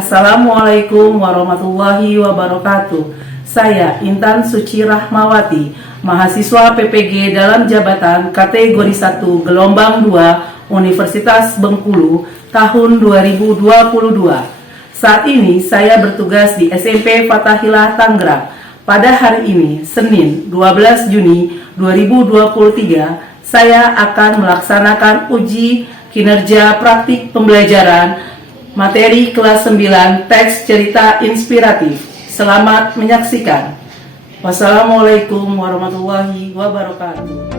Assalamualaikum warahmatullahi wabarakatuh. Saya Intan Suci Rahmawati, mahasiswa PPG dalam jabatan kategori 1 gelombang 2 Universitas Bengkulu tahun 2022. Saat ini saya bertugas di SMP Fathahillah Tangerang. Pada hari ini, Senin 12 Juni 2023, saya akan melaksanakan uji kinerja praktik pembelajaran materi kelas 9 teks cerita inspiratif. Selamat menyaksikan. Wassalamualaikum warahmatullahi wabarakatuh.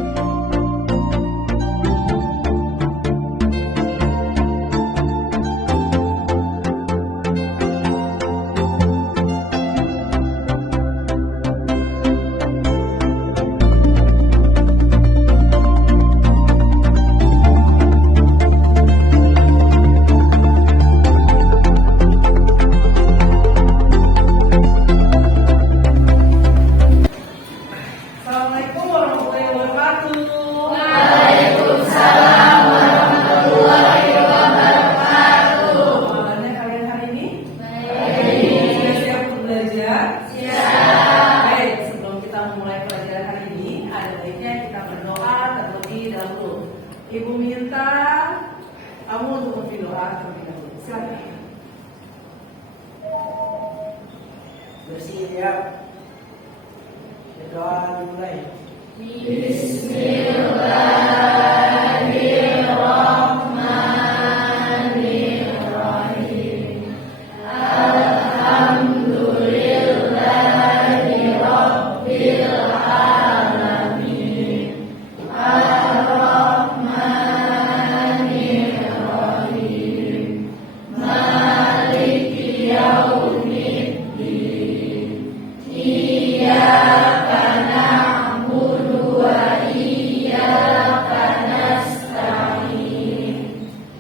Ibu minta kamu untuk memilih doa terlebih dahulu. Silakan. Bersiap. Doa dimulai. Bismillahirrahmanirrahim. Alhamdulillahi Rabbil alamin. Ar-Rahmanirrahim. Maliki yaumiddin. Iyyaka na'budu wa iyyaka nasta'in.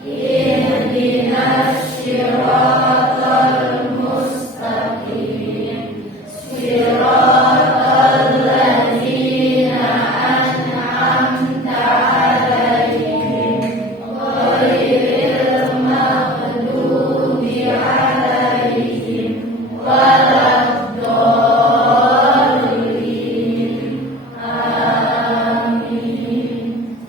Ihdinas siratal mustaqim. Siratal ladzina an'amta 'alaihim ghairil maghdubi 'alaihim waladdallin. Amin.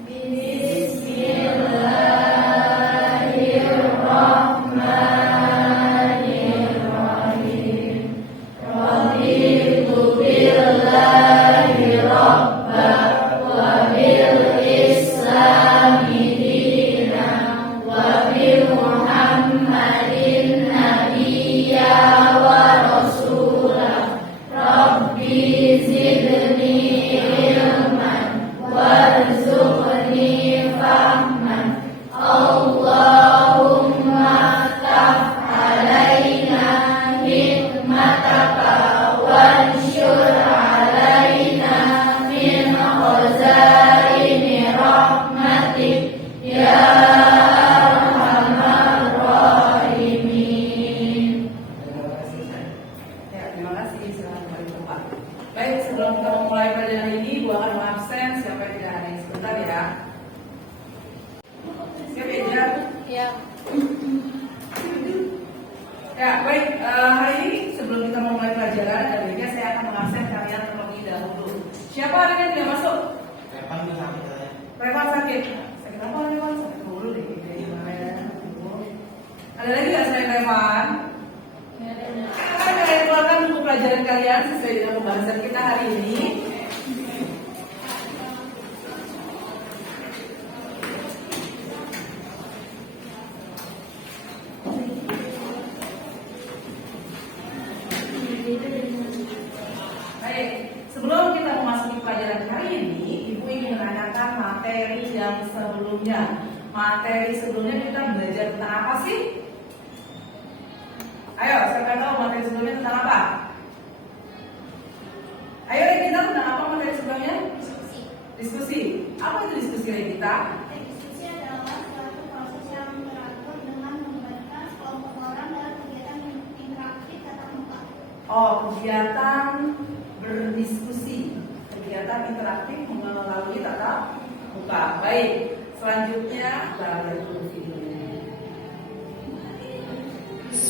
Bismillahirrahmanirrahim. Raditu billahi rabba wa bil islami dina wa bi Muhammadin nabiyya wa rasulah. Rabbi zidni ilman warzuqni fahman. Allahumma ftah alaina hikmataka wansyur alaina min khazaini rahmatik ya arhamar rahimin. Ya, terima kasih. Silakan kembali ke tempat. Baik, sebelum kita memulai pelajaran ini, Bu akan mengabsen siapa yang tidak hadir sebentar ya. Siap ya? Ya. Ya, baik. Hari ini sebelum kita memulai pelajaran, ada baiknya saya akan mengabsen kalian terlebih dahulu. Siapa hari ini tidak masuk? Revan sakit. Sakit apa Revan? Sakit dulu deh. Jadi kemarin. Ada lagi nggak selain Revan? Akan kalian keluarkan buku pelajaran kalian sesuai dengan pembahasan kita hari ini. Baik, sebelum kita memasuki pelajaran hari ini, Ibu ingin menanyakan materi yang sebelumnya. Materi sebelumnya kita belajar tentang apa sih? Ayo, siapa tahu materi sebelumnya tentang apa? Ayo Regita, tentang apa materi sebelumnya? Diskusi. Apa itu diskusi Regita? Diskusi adalah suatu proses yang teratur dengan melibatkan sekelompok orang dalam kegiatan interaktif tatap muka. Oh, kegiatan berdiskusi, kegiatan interaktif melalui tatap muka. Baik, selanjutnya kita lihat dulu videonya.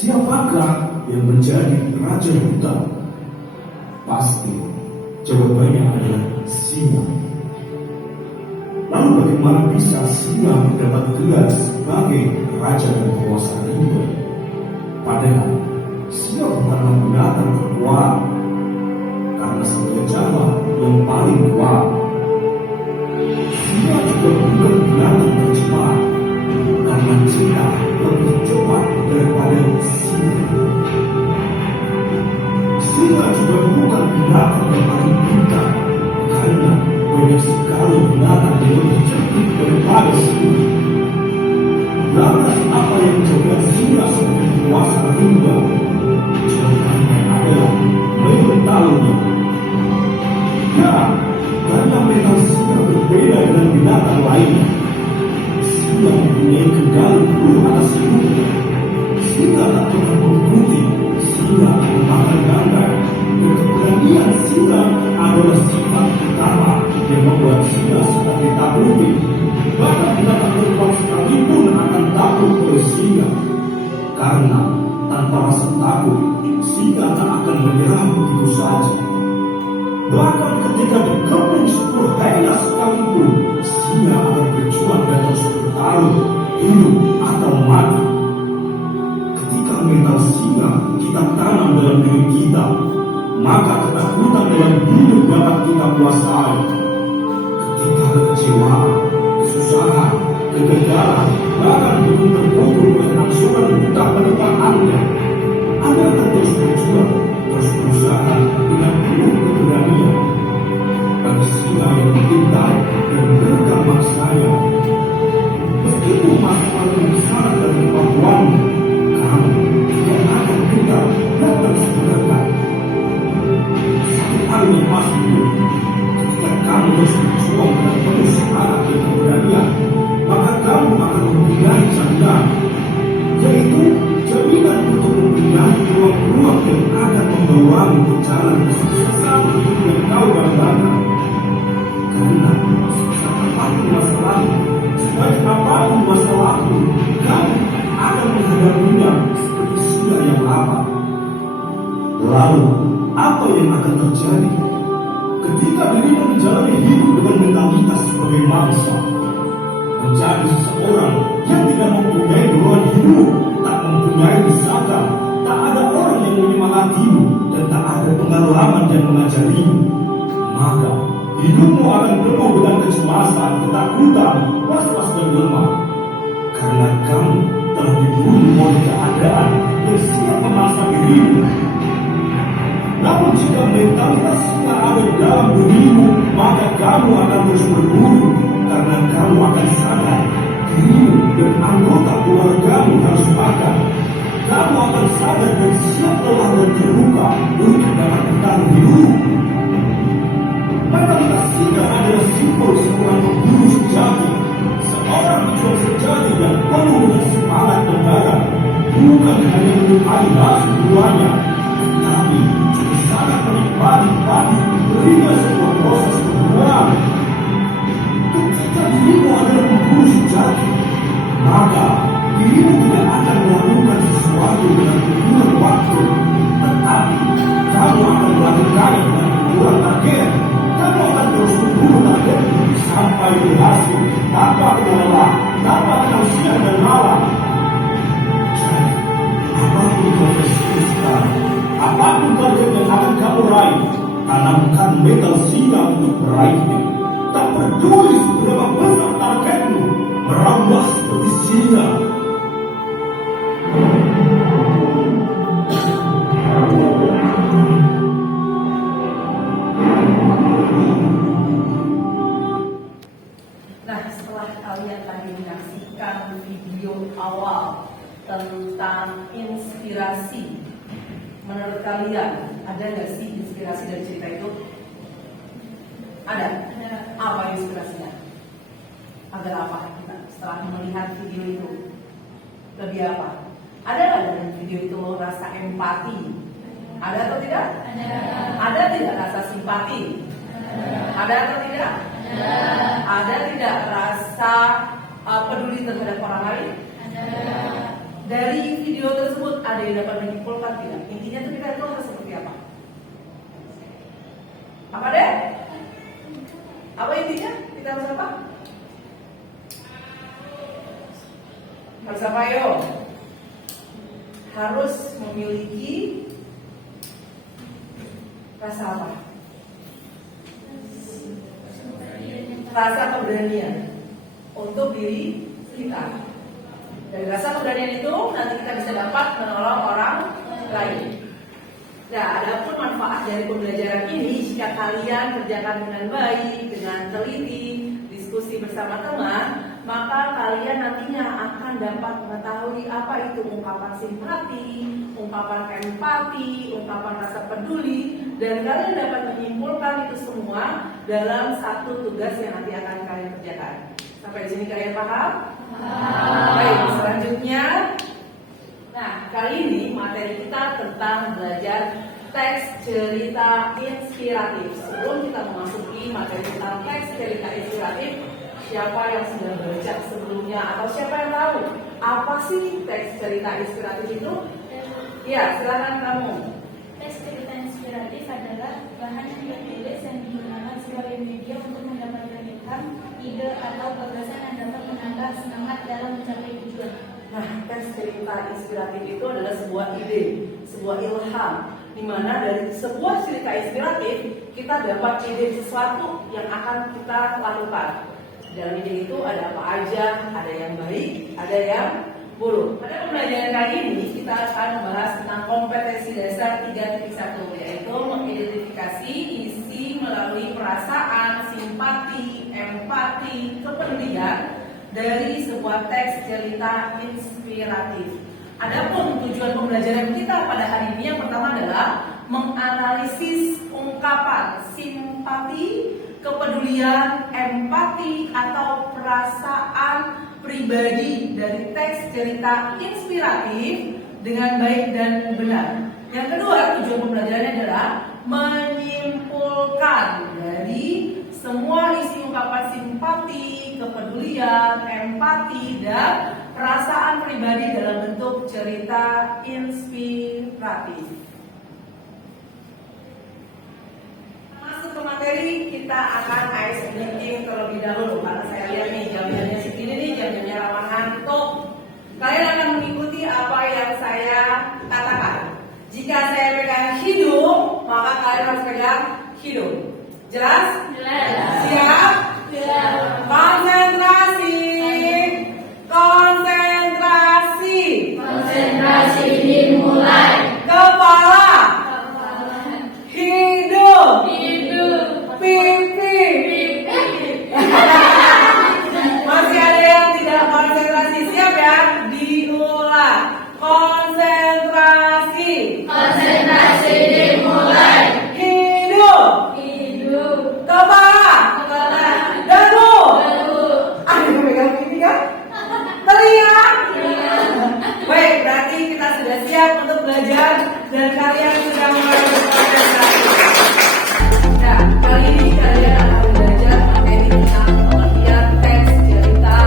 Siapakah yang menjadi raja hutan? Pasti jawabannya adalah singa. Lalu bagaimana bisa singa mendapat gelar sebagai raja dan penguasa rimba? Padahal singa bukanlah binatang terkuat, karena satu Jawa yang paling kuat. Singa juga bukan binatang tercepat, karena kita lebih cepat daripada singa. Singa juga bukan binatang yang paling pintar, karena banyak sekali binatang yang lebih cerdik daripada singa. Lantas apa yang menjadikan singa sebagai penguasa rimba? Jawabannya adalah mentalnya. Ya, karena mental singa berbeda dengan binatang lainnya. Singa mempunyai kendali penuh atas hidupnya. Singa tak pernah mengikuti, singa memakan ganda. Dan keberanian singa adalah sifat utama yang membuat singa suka ditakluki. Bahkan binatang terbang sekalipun akan takut oleh singa. Karena tanpa rasa takut, singa tak akan menyerah begitu saja. Bahkan ketika dikepung 10 hyena sekalipun, singa akan berjuang dan terus bertarung, hidup atau mati. Ketika mental singa kita tanam dalam diri kita, maka ketakutan dalam hidup dapat kita kuasai. Ketika kekecewaan, kesusahan, kegagalan, bahkan belum terpukul oleh angsuran buta pada depan Anda akan terus berjuang, terus berusaha dengan penuh keberanian. Bagi singa yang mencintai dan berkembang saya, meskipun masalah yang besar dan kemampuanmu, kamu tidak akan tinggal dan terus bergerak. Satu hal yang pasti, ketika kamu terus berjuang dengan penuh semangat dan keberanian, maka kamu akan mempunyai jaminan, yaitu jaminan untuk mempunyai ruang-ruang yang akan membawamu ke jalan kesuksesan yang kau dambakan. Karena sebesar apapun masalahmu, sebaik apapun masalahmu, kamu akan menghadapinya seperti singa yang lapar. Lalu, apa yang akan terjadi ketika dirimu menjalani hidup dengan mentalitas sebagai bangsa? Menjadi seseorang yang tidak mempunyai dorongan hidup, tak mempunyai wisata, tak ada orang yang menyemangatimu, dan tak ada pengalaman yang mengajarimu, maka hidupmu akan penuh dengan kecemasan, ketakutan, was-was dan lemah. Karena kamu telah dibunuh oleh keadaan yang siap memaksa dirimu. Namun jika mentalitas singa ada di dalam dirimu, maka kamu akan terus berburu, karena kamu akan sadar dirimu dan anggota keluargamu harus makan. Kamu akan sadar dan siap lelah dan terluka untuk dapat bertahan hidup. Mentalitas singa adalah simbol seorang pemburu sejati, seorang pejuang sejati yang penuh dengan semangat dan darah, bukan hanya menyukai hasil buahnya, tetapi juga sangat menikmati berinya sebuah proses perburuan. Ketika dirimu adalah pemburu sejati, maka dirimu tidak akan melakukan sesuatu dengan keburuan waktu, tetapi kamu akan melakukannya dengan keburuan target. Kamu akan terus berburu target sampai berhasil tanpa kelelahan, tanpa kenal siang dan malam. Jadi, apapun profesi sekarang, apapun target yang akan kamu raih, tanamkan mental singa untuk meraihnya. Tak peduli seberapa besar targetmu, merambah seperti singa. Nah, setelah kalian tadi menyaksikan video awal tentang inspirasi, menurut kalian ada nggak sih inspirasi dari cerita itu? Ada? Apa inspirasinya? Agar apa kita setelah melihat video itu? Lebih apa? Ada nggak dari video itu rasa empati? Ada atau tidak? Ada tidak rasa simpati? Ada atau tidak? Ada tidak rasa peduli terhadap orang lain? dari video tersebut ada yang dapat menyimpulkan tidak? Intinya tuh kita itu harus seperti apa? Apa deh? Apa intinya? Kita harus apa? Harus apa yo? Harus memiliki rasa apa? Rasa keberanian untuk diri kita. Dari rasa keberanian itu nanti kita bisa dapat menolong orang lain. Nah, ada pun manfaat dari pembelajaran ini jika kalian kerjakan dengan baik, dengan teliti, diskusi bersama teman, maka kalian nantinya akan dapat mengetahui apa itu ungkapan simpati, ungkapan empati, ungkapan rasa peduli, dan kalian dapat menyimpulkan itu semua dalam satu tugas yang nanti akan kalian kerjakan. Sampai di sini kalian paham? Baik, selanjutnya. Nah, kali ini materi kita tentang belajar teks cerita inspiratif. Sebelum kita memasuki materi tentang teks cerita inspiratif, siapa yang sudah baca sebelumnya atau siapa yang tahu apa sih teks cerita inspiratif itu? Ya, silakan kamu. Teks cerita inspiratif adalah bahan yang ditulis dan digunakan sebagai media untuk mendapatkan ilham, ide atau gagasan yang dapat menambah semangat dalam mencapai tujuan. Nah, teks cerita inspiratif itu adalah sebuah ide, sebuah ilham, di mana dari sebuah cerita inspiratif kita dapat ide sesuatu yang akan kita lakukan. Dalam ide itu ada apa aja, ada yang baik, ada yang buruk. Pada pembelajaran kali ini kita akan membahas tentang kompetensi dasar 3.1, yaitu mengidentifikasi isi melalui perasaan, simpati, empati, kepedulian dari sebuah teks cerita inspiratif. Adapun tujuan pembelajaran kita pada hari ini yang pertama adalah menganalisis ungkapan simpati, kepedulian, empati atau perasaan pribadi dari teks cerita inspiratif dengan baik dan benar. Yang kedua, tujuan pembelajarannya adalah menyimpulkan dari semua isi ungkapan simpati, kepedulian, empati, dan perasaan pribadi dalam bentuk cerita inspiratif. Masuk ke materi, kita akan ice breaking terlebih dahulu. Karena saya lihat nih jam-jamnya segini nih, jam-jamnya rawan ngantuk. Kalian akan mengikuti apa yang saya katakan. Jika saya pegang hidung, maka kalian harus pegang hidung. Jelas? Jelas. Siap? Siap. Konsentrasi. Konsentrasi. Konsentrasi dimulai. Kepala. Hidung. Hidung. Pipi. Pipi. Masih ada yang tidak konsentrasi? Siap ya? Diulang. Konsentrasi. Konsentrasi dimulai. Hidung. Hidung. Kepala. Kepala. Dagu. Dagu. Ada yang megang pipi kan? Telinga. Telinga. Baik, berarti kita sudah siap untuk belajar dan kalian sudah mulai berkonsentrasi. Nah, kali ini kalian akan belajar materi tentang pengertian teks cerita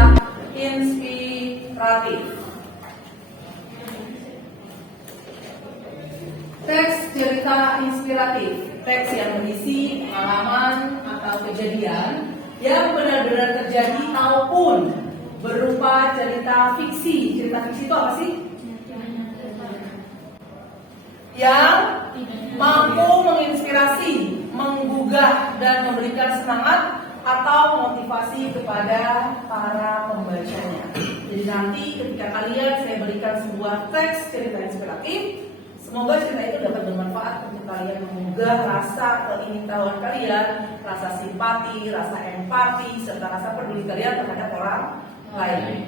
inspiratif. Teks cerita inspiratif, teks yang berisi pengalaman atau kejadian yang benar-benar terjadi maupun berupa cerita fiksi. Cerita fiksi itu apa sih? Yang mampu menginspirasi, menggugah, dan memberikan semangat atau motivasi kepada para pembacanya. Jadi nanti ketika saya berikan sebuah teks cerita inspiratif, semoga cerita itu dapat bermanfaat untuk kalian menggugah rasa keingintahuan kalian, rasa simpati, rasa empati, serta rasa peduli kalian terhadap orang lain.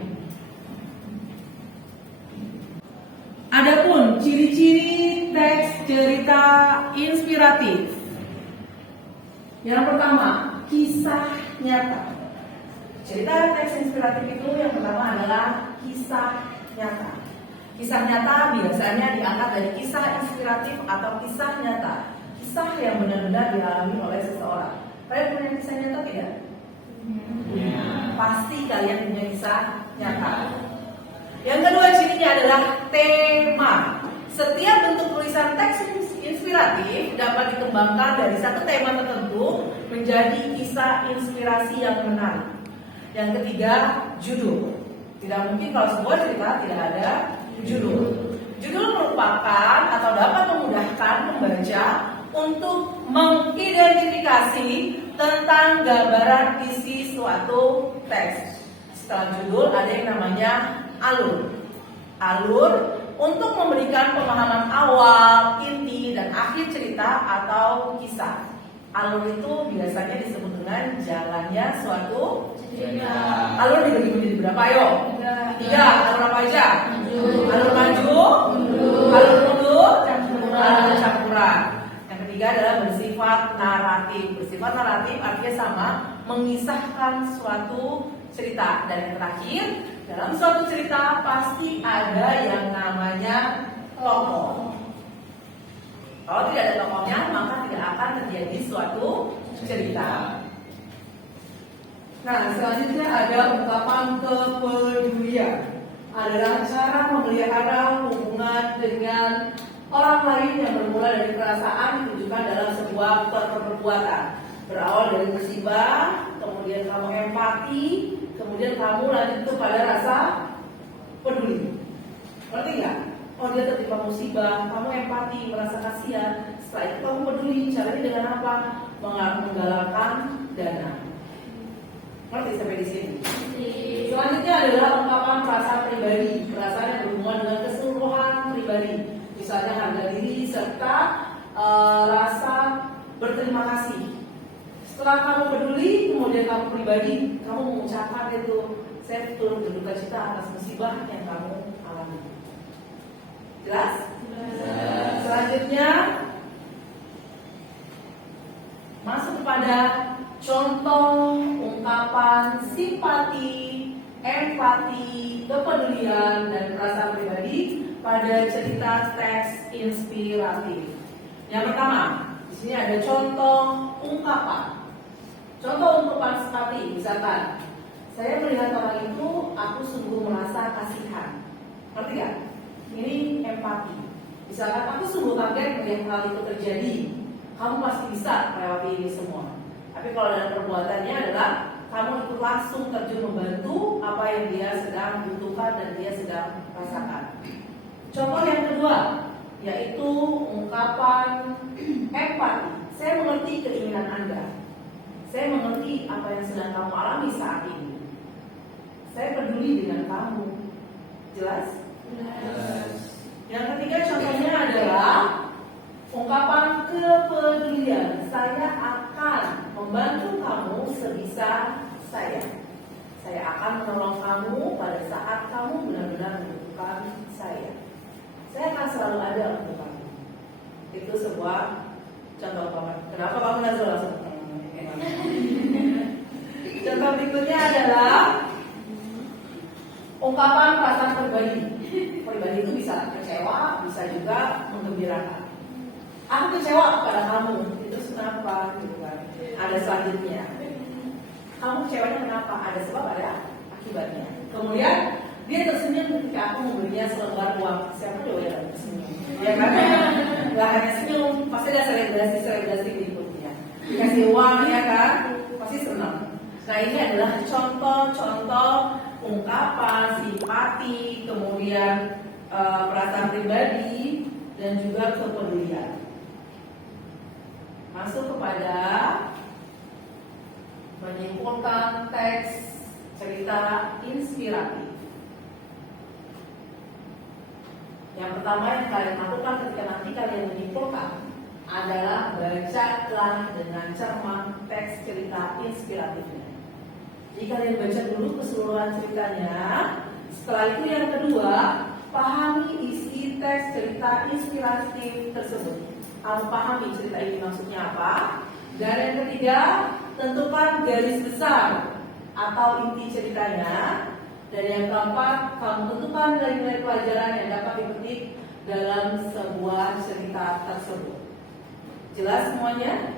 Adapun ciri-ciri teks cerita inspiratif. Yang pertama, kisah nyata. Cerita teks inspiratif itu yang pertama adalah kisah nyata. Kisah nyata biasanya diangkat dari kisah inspiratif atau kisah nyata. Kisah yang benar-benar dialami oleh seseorang. Kalian punya kisah nyata tidak? Pasti kalian punya kisah nyata. Yang kedua cirinya adalah tema. Setiap bentuk tulisan teks inspiratif dapat dikembangkan dari satu tema tertentu menjadi kisah inspirasi yang menarik. Yang ketiga, judul. Tidak mungkin kalau sebuah cerita tidak ada judul. Judul merupakan atau dapat memudahkan pembaca untuk mengidentifikasi tentang gambaran isi suatu teks. Setelah judul ada yang namanya alur. Alur untuk memberikan pemahaman awal, inti, dan akhir cerita atau kisah. Alur itu biasanya disebut dengan jalannya suatu cerita. Alur dibagi menjadi berapa? Ayo. 3. Alur apa aja? Alur maju, alur mundur, alur campuran. Yang ketiga adalah bersifat naratif. Bersifat naratif artinya sama, mengisahkan suatu cerita. Dan yang terakhir, dalam suatu cerita pasti ada yang namanya tokoh. Kalau tidak ada tokohnya, maka tidak akan terjadi suatu cerita. Nah, selanjutnya ada ungkapan kepedulian. Adalah cara memelihara hubungan dengan orang lain yang bermula dari perasaan ditujukan dalam sebuah perbuatan. Berawal dari musibah, kemudian kamu empati, kemudian kamu lanjut kepada rasa peduli. Ngerti nggak? Oh, dia tertimpa musibah, kamu empati, merasa kasihan. Setelah itu kamu peduli. Caranya dengan apa? Menggalakkan dana. Ngerti sampai di sini? Selanjutnya adalah ungkapan perasaan pribadi. Perasaan yang berhubungan dengan keseluruhan pribadi. Misalnya harga diri serta rasa berterima kasih. Setelah kamu peduli, kemudian kamu pribadi, kamu mengucapkan itu, saya turut berduka cita atas musibah yang kamu alami. Jelas? Selanjutnya masuk kepada contoh ungkapan simpati, empati, kepedulian, dan perasaan pribadi pada cerita teks inspiratif. Yang pertama, di sini ada contoh ungkapan. Contoh ungkapan simpati, misalkan, saya melihat orang itu, aku sungguh merasa kasihan. Ngerti gak? Ini empati. Misalkan, aku sungguh kaget melihat hal itu terjadi. Kamu pasti bisa melewati ini semua. Tapi kalau dalam perbuatannya adalah kamu ikut langsung terjun membantu apa yang dia sedang butuhkan dan dia sedang rasakan. Contoh yang kedua, yaitu ungkapan empati. Saya mengerti keinginan Anda. Saya mengerti apa yang sedang kamu alami saat ini. Saya peduli dengan kamu. Jelas? Jelas. Yang ketiga contohnya adalah ungkapan kepedulian. Saya akan membantu kamu sebisa saya. Saya akan menolong kamu pada saat kamu benar-benar membutuhkan saya. Saya akan selalu ada untuk kamu. Itu sebuah contoh ungkapan. Kenapa kamu nggak langsung? Contoh berikutnya adalah ungkapan perasaan pribadi. Pribadi itu bisa kecewa, bisa juga menggembirakan. Aku kecewa pada kamu. Itu kenapa? Gitu kan? Ada selanjutnya. Kamu kecewanya kenapa? Ada sebab, ada akibatnya. Kemudian dia tersenyum ketika aku memberinya selembar uang. Siapa coba yang tersenyum? Ya kan? Gak hanya senyum, pasti ada selebrasi berikutnya. Dikasih uang ya kan? Pasti senang. Nah ini adalah contoh-contoh ungkapan simpati, kemudian perasaan pribadi dan juga kepedulian. Masuk kepada menyimpulkan teks cerita inspiratif. Yang pertama yang kalian lakukan ketika nanti kalian menyimpulkan adalah bacalah dengan cermat teks cerita inspiratifnya. Jadi kalian baca dulu keseluruhan ceritanya. Setelah itu yang kedua, pahami isi teks cerita inspiratif tersebut. Kamu pahami cerita ini maksudnya apa. Dan yang ketiga, tentukan garis besar atau inti ceritanya. Dan yang keempat, kamu tentukan nilai-nilai pelajaran yang dapat dipetik dalam sebuah cerita tersebut. Jelas semuanya?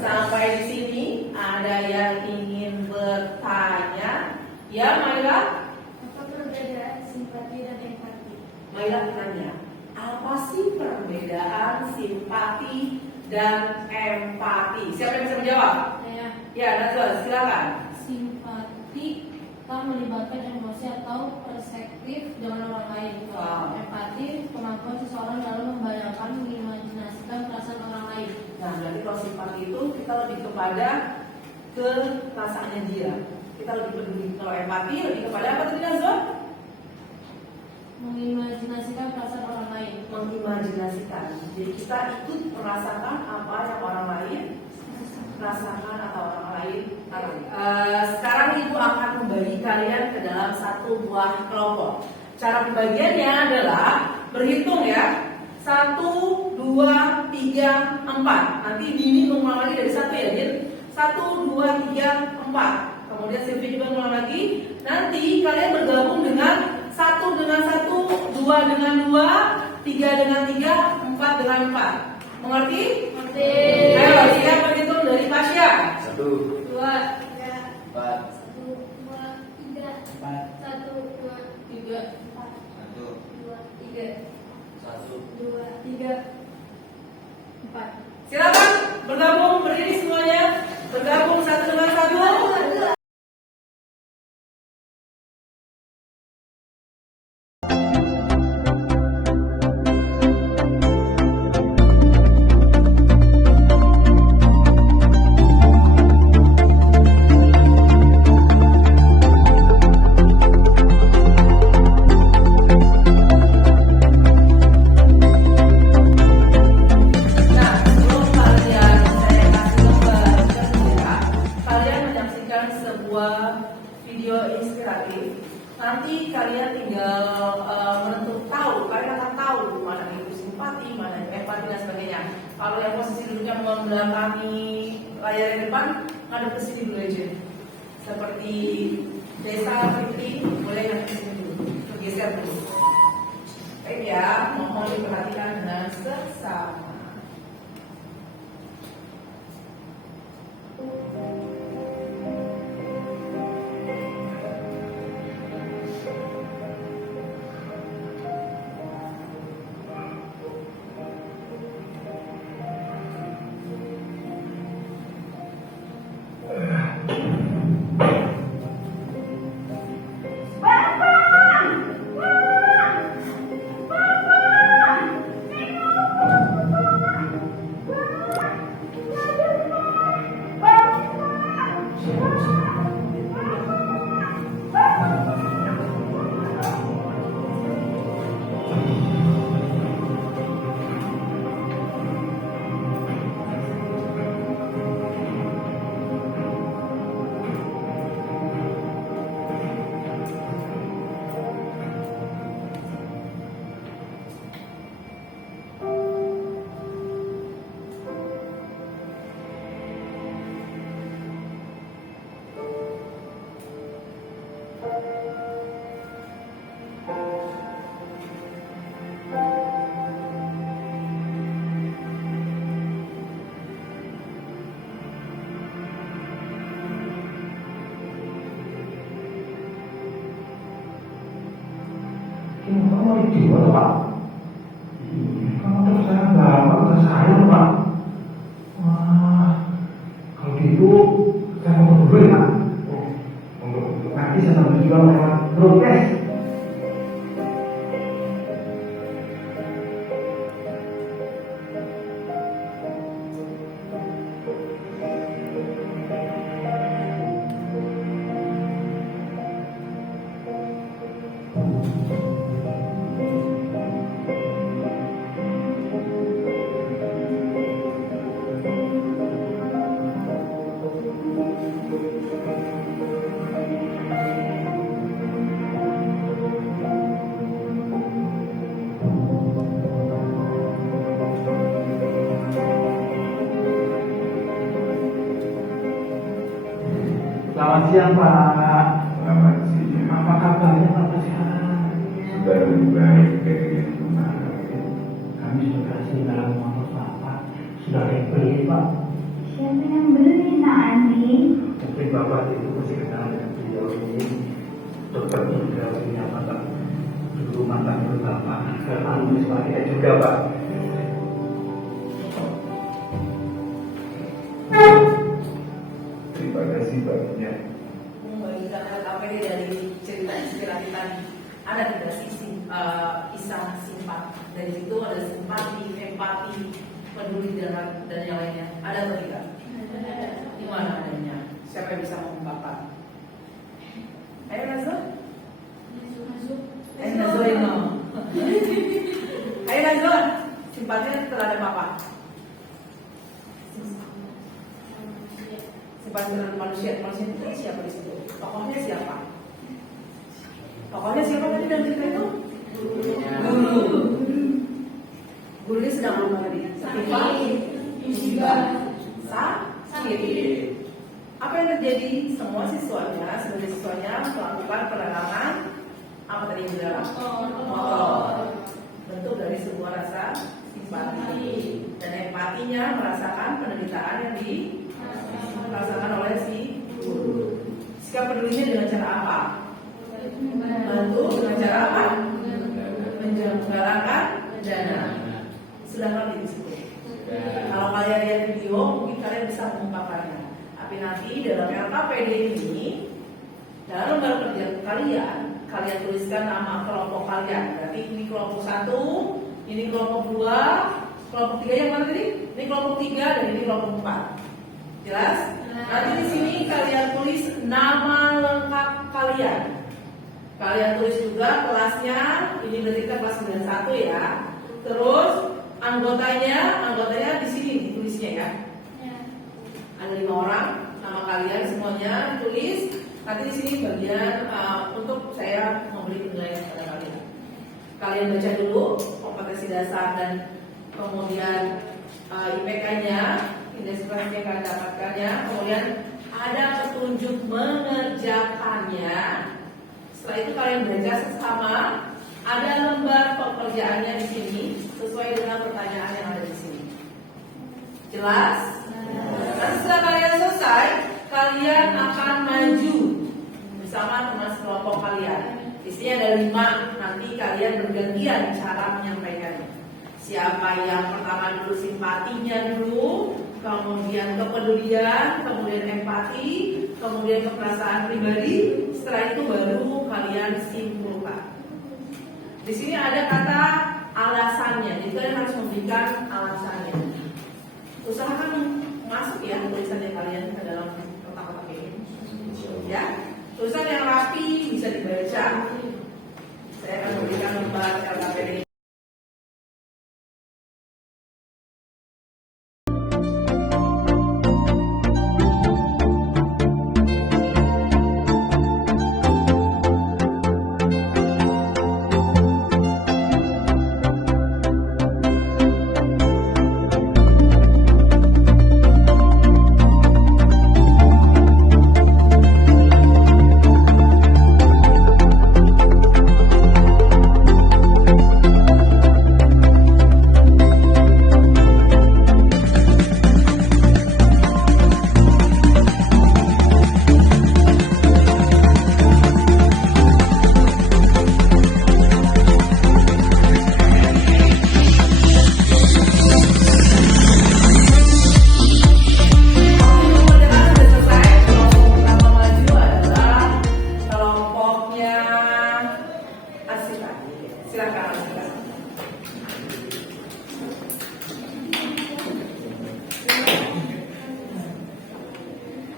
Sampai di sini ada yang ingin bertanya? Ya, Maira? Apa perbedaan simpati simpati dan empati. Marilah kita nanya, apa sih perbedaan simpati dan empati? Siapa yang bisa menjawab? Saya. Ya, Najwa, silakan. Simpati kita melibatkan emosi atau perspektif dengan orang lain. Wow. Empati kemampuan seseorang dalam membayangkan, mengimajinasikan perasaan orang lain. Nah, berarti kalau simpati itu kita lebih kepada ke perasaannya dia. Kita lebih peduli. Kalau empati lebih kepada apa tadi, Najwa? Mengimajinasikan perasaan orang lain. Mengimajinasikan. Jadi kita ikut merasakan apa yang orang lain rasakan atau orang lain alami. Sekarang Ibu akan membagi kalian ke dalam satu buah kelompok. Cara pembagiannya adalah berhitung ya. 1, 2, 3, 4. Nanti Dini mengulang lagi dari 1 ya, Din. 1, 2, 3, 4. Kemudian Silvi juga mengulang lagi. Nanti kalian bergabung dengan 1 dengan 1, 2 dengan 2, 3 dengan 3, 4 dengan 4. Mengerti? Mengerti. Ayo, siap berhitung dari Tasya. 1, 2, 4. 1, 2, 3. 1, 2, 3, 4. 2, 3, 2, 3, 4. Silakan bergabung, berdiri semuanya. Bergabung satu dengan satu. Nah, sebelum kalian saya kasih nomor ya, kalian menyaksikan sebuah video inspiratif. Nanti kalian tinggal kalian akan tahu mana itu simpati, mana itu empati dan sebagainya. Kalau yang posisi duduknya membelakangi layar yang depan, ngadep ke sini dulu aja. Seperti Desa Fitri, boleh yang ke sini dulu, bergeser dulu. Baik ya, mohon diperhatikan dengan seksama. Ini kamu lagi di mana, Pak? Kamu terus saya nggak ke saya, Pak. Wah, kalau gitu saya mau dulu ya. Nanti saya tambah juga lewat broadcast. Selamat siang, Pak. Selamat siang. Apa kabarnya, Pak? Sehat? Sudah lebih baik dari yang kemarin. Kami sudah kasih dalam motor Bapak. Sudah ada yang beli, Pak. Siapa yang beli, Nak Andi? Mungkin Bapak itu masih kenal dengan beliau ini. Dokter Indra ini apa, Pak? rumah tangga Bapak terlalu saya juga Pak. Terima kasih banyak. Membagikan LKPD dari cerita inspiratif tadi. Ada tiga sisi kisah simpati. Dari situ ada simpati, empati, peduli dan yang lainnya. Ada atau tidak? Di mana adanya? Siapa yang bisa mengungkapkan? Ayo Nazwa. Nazwa ini. Ayo Nazwa. Simpatinya terhadap apa? Simpati terhadap manusia. Manusia itu siapa di situ? Tokohnya siapa? Tokohnya siapa tadi dalam cerita itu? Guru. Gurunya sedang apa tadi? Musibah. Sakit. Apa yang terjadi? Semua sebagai siswanya melakukan penerangan apa tadi yang dalam motor. Bentuk dari sebuah rasa simpati dan empatinya merasakan penderitaan yang dirasakan oleh si guru. Sikap pedulinya dengan cara apa? Bantu dengan cara apa? Menggalakkan dana. Sedangkan di situ. Kalau kalian lihat video, mungkin kalian bisa mengungkapkannya. Tapi nanti dalam LKPD ini, dalam lembar kerja kalian tuliskan nama kelompok kalian. Berarti ini kelompok 1, ini kelompok 2, kelompok 3 yang mana tadi? Ini kelompok 3 dan ini kelompok 4. Jelas? Nanti di sini kalian tulis nama lengkap kalian. Kalian tulis juga kelasnya. Ini berarti kita kelas 91 ya. Terus anggotanya di sini ditulisnya ya. Ada 5 orang, nama kalian semuanya ditulis. Nanti di sini bagian untuk saya memberi penilaian kepada kalian. Kalian baca dulu kompetensi dasar dan kemudian IPK-nya, indeks prestasi yang kalian dapatkannya. Kemudian ada petunjuk mengerjakannya. Setelah itu kalian baca sesama. Ada lembar pekerjaannya di sini sesuai dengan pertanyaan yang ada di sini. Jelas? Nanti setelah kalian selesai, kalian akan maju bersama teman sekelompok kalian. Di sini ada 5. Nanti kalian bergantian cara menyampaikannya. Siapa yang pertama dulu simpatinya dulu, kemudian kepedulian, kemudian empati, kemudian keperasaan pribadi. Setelah itu baru kalian simpulkan. Di sini ada kata alasannya, jadi kalian harus memberikan alasannya. Usahakan masuk ya tulisannya kalian ke dalam kotak-kotak ini. Ya, tulisan yang rapi bisa dibaca. Saya akan memberikan lembar LKPD.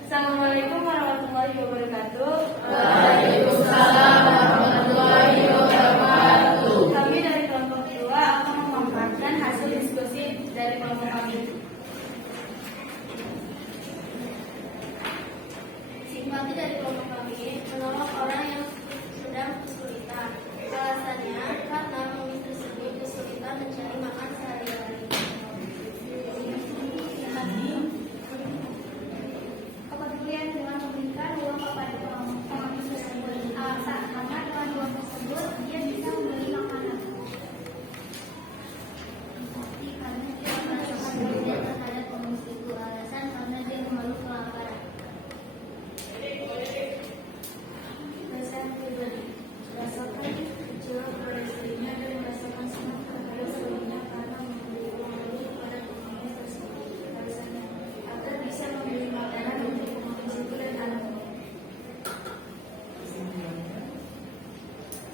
Assalamualaikum warahmatullahi wabarakatuh. Waalaikumsalam warahmatullahi wabarakatuh. Kami dari kelompok 2 akan memaparkan hasil diskusi dari kelompok kami. Simpati dari kelompok kami menolong orang yang sedang kesulitan. Alasannya karena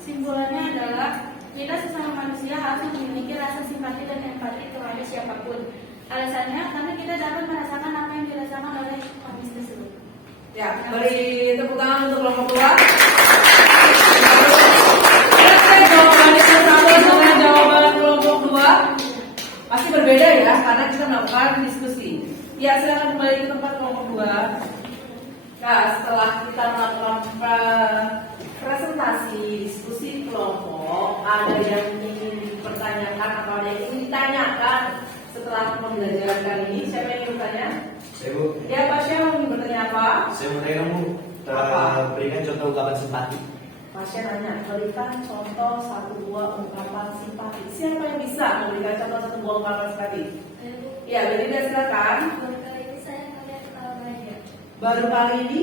Simpulannya adalah kita sesama manusia harus memiliki rasa simpati dan empati kepada siapapun. Alasannya karena kita dapat merasakan apa yang dirasakan oleh manusia tersebut. Ya, beri tepuk tangan untuk kelompok dua. Selesai jawabannya bersama dengan jawaban kelompok dua. Pasti berbeda ya, karena kita melakukan diskusi. Ya, silakan kembali ke tempat kelompok dua. Nah, setelah kita melakukan presentasi diskusi kelompok, ada yang ingin dipertanyakan atau ada yang ingin ditanyakan setelah pembelajaran kali ini? Siapa yang ingin bertanya? Saya Bu, Ya, Pak Syah ingin bertanya apa? saya mau tanya Bu, berikan contoh ungkapan simpati. Pasien nanya, berikan contoh 1-2 ungkapan simpati. Siapa yang bisa memberikan contoh 1-2 ungkapan simpati? Ya, Belinda silakan. Baru kali ini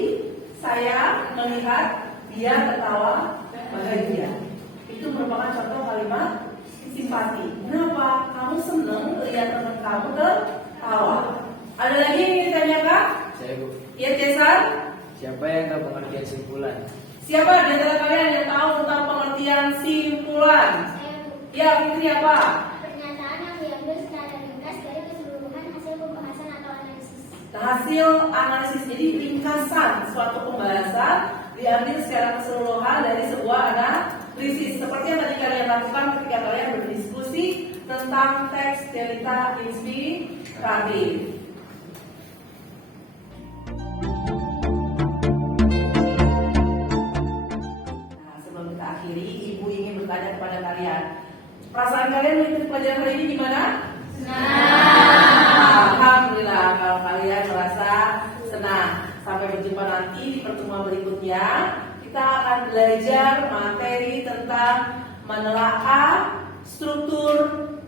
saya melihat dia tertawa bahagia. Itu merupakan contoh kalimat simpati. Kenapa? Kamu senang lihat teman kamu tertawa. Ada lagi yang ingin ditanyakan? Saya Bu, Ya, Jason. siapa yang tahu pengertian simpulan? Siapa di antara kalian yang tahu tentang pengertian simpulan? Ya, Fitri apa? Pernyataan yang diambil secara ringkas dari keseluruhan hasil pembahasan atau analisis. Hasil analisis, jadi ringkasan suatu pembahasan diambil secara keseluruhan dari sebuah analisis. Seperti yang tadi kalian lakukan ketika kalian berdiskusi tentang teks cerita inspiratif. Nah, sebelum kita akhiri, Ibu ingin bertanya kepada kalian, perasaan kalian mengikuti pelajaran hari ini gimana? Alhamdulillah kalau kalian merasa senang. Sampai berjumpa nanti di pertemuan berikutnya. Kita akan belajar materi tentang menelaah struktur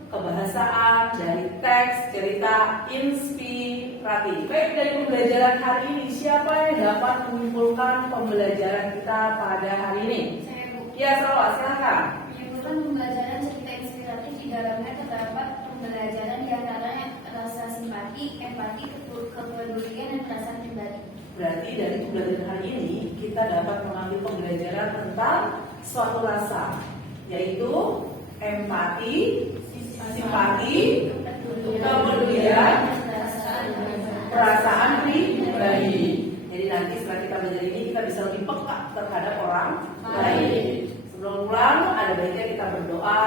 kebahasaan dari teks cerita inspiratif. Baik, dari pembelajaran hari ini, siapa yang dapat menyimpulkan pembelajaran kita pada hari ini? Saya Bu. Ya, Salwa, silakan. Menyimpulkan pembelajaran cerita inspiratif di dalamnya terdapat pembelajaran di antaranya rasa simpati, empati, kepedulian, dan perasaan pribadi. Berarti dari pembelajaran hari ini kita dapat mengambil pembelajaran tentang suatu rasa, yaitu empati, simpati, kepedulian, perasaan pribadi. Jadi nanti setelah kita belajar ini kita bisa lebih peka terhadap orang lain. Sebelum pulang ada baiknya kita berdoa